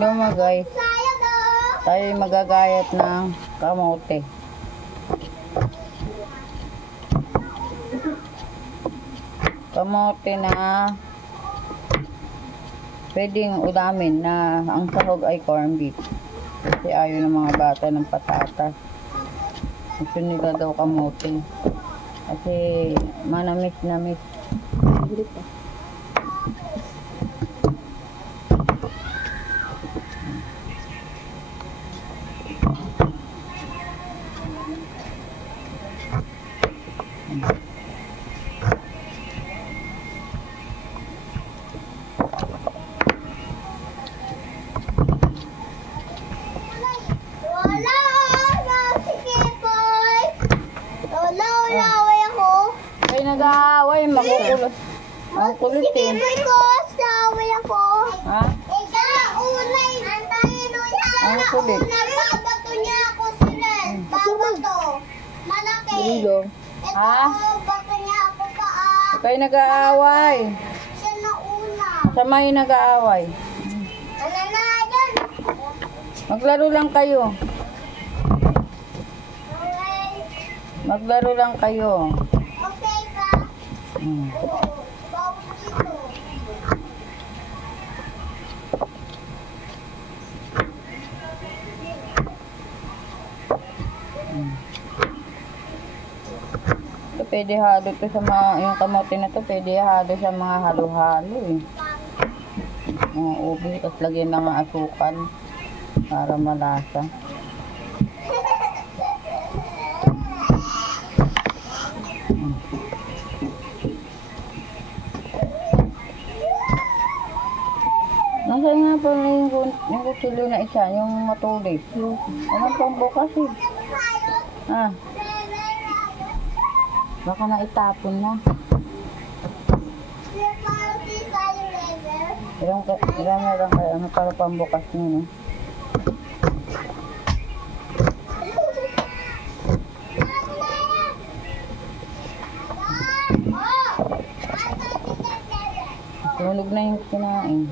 Lumagay. Tayo magagayat ng kamote. Kamote na pwedeng ulamin na ang sahog ay corn beef. Kasi ayaw ng mga bata ng patatas. Gusto nila daw kamote. Kasi manamis-namis. Ay, nag-aaway. Makukulot. Makukulot eh. Sige ko, saway ako. Ha? Unay. Ang kulit. Babato niya ako sila. Babato. Malaki. Dilo. Ito, Ha? bato niya ako paa. Kayo nag-aaway. Siya na una. Sama yung nag-aaway. Ano na yan? Maglaro lang kayo. Okay. Maglaro lang kayo. Okay ka? Hmm. Bawal dito. Ito, pwede halo to sa mga, yung kamote na to, pwede halo sa mga halo-halo eh. Mga ubi, tapos lagyan ng asukal para malasa. Nasaan nga pala yung kutsilyo na isa, yung matulis. Anong pang bukas eh? Ah, baka naitapon na. Ilang meron kayo, ano para pang bukas nyo, no? Tulog na yung kinain.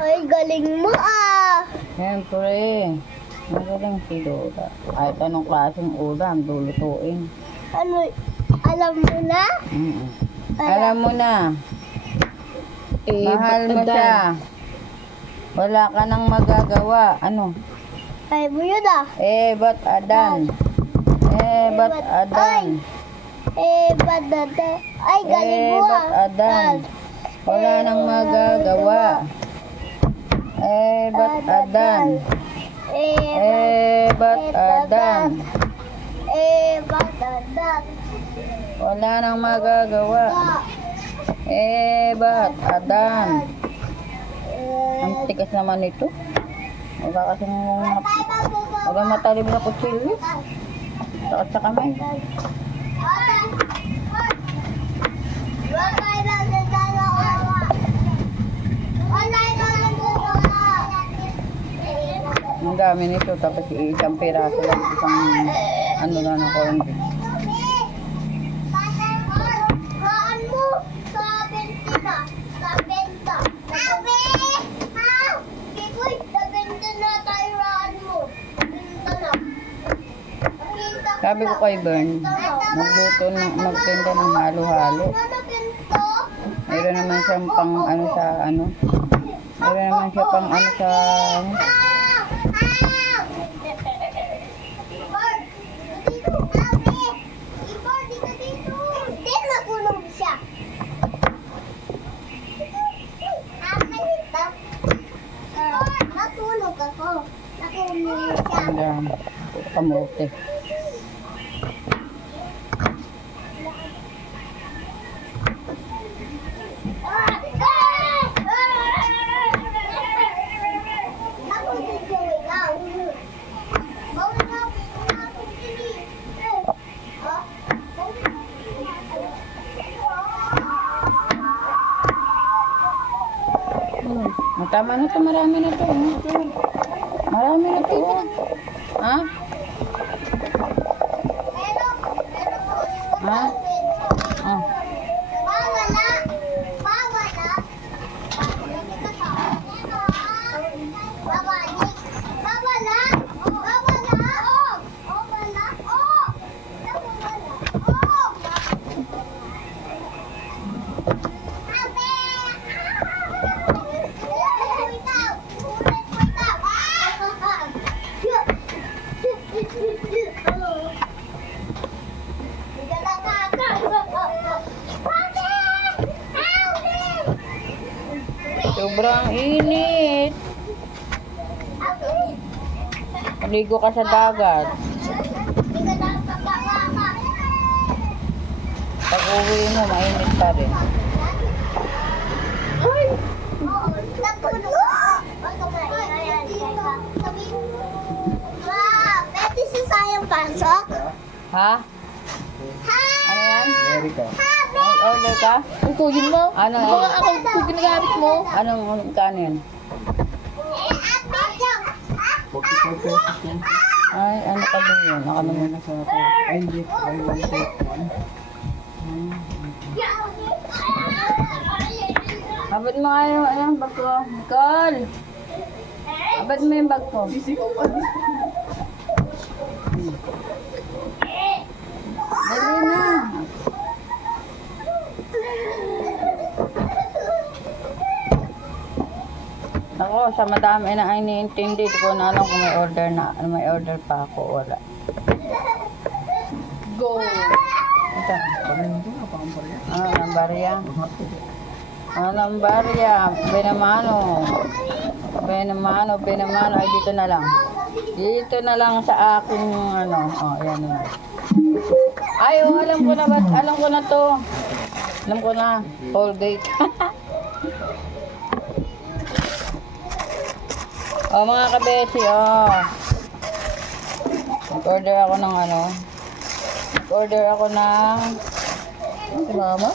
Ay, galing mo ah! Siyempre, magaling si Lola. Kahit anong klaseng ulam, lulutuin. Ano, alam mo na? Alam mo na, mahal mo siya. Wala ka nang magagawa. Ano? Ay, mo yun ah. Ba't Adan? Ba't Adan? Badada. Ay, galing mo Ba't ah. Adan? Wala nang magagawa. Ba't Adan? Ba't Adan? Badada. Wala nang magagawa. Ba't Adan? Ang tigas naman ito. Wala kasing wala matalim na kutsilyo. Sakit sa kamay. Ang dami nito, tapos isang piraso lang, isang ano na na corn beef. Raan mo sa 20 na. Sa 20. Sabi! Ha? Kikoy, sa 20 na tayo raan mo. 20 na. Sabi ko kay Bern, magtinda ng halo-halo. Meron naman siyang pang ano sa ano. Meron naman siya pang ano sa ano. Natulog ako. Natulog siya. Ang dami. Kamote. Tama na to, marami na to. Marami na to. Ha? Ha? Oh. Bawala. Bawala. Babalik. Babala. Babala. Oh. Babala. Oh. Sobrang init. Maligo ka sa dagat. Pag uwi mo, mainit pa rin. Pwede si Sayang pasok? Ha? Ano yan? Erika. Ay, order ka? Ang kugin mo? Ano? Di ba nga ako kung ginagamit mo? Anong kano yan? 45 pesos yan. Ay, ano ka din yun? Ano mo? Sa ay, hindi. Buy one take one. Abad mo nga yung bag ko. Nicole! Abad mo yung bag ko. Dali na. Ako, sa madami na ay iniintindi. Di ko na alam kung may order na. May order pa ako. Wala. Go! Ito. Pagaling ito, napakampar yan. Ng barya. Ng barya. Benamano. Benamano. Benamano. Ay, dito na lang. Dito na lang sa aking ano. Oh, yan na. Ay, oh, alam ko na ba? Alam ko na to. Alam ko na. Colgate. Oh, mga kabesi, oh. Nag-order ako ng ano. Nag-order ako ng... Si mama?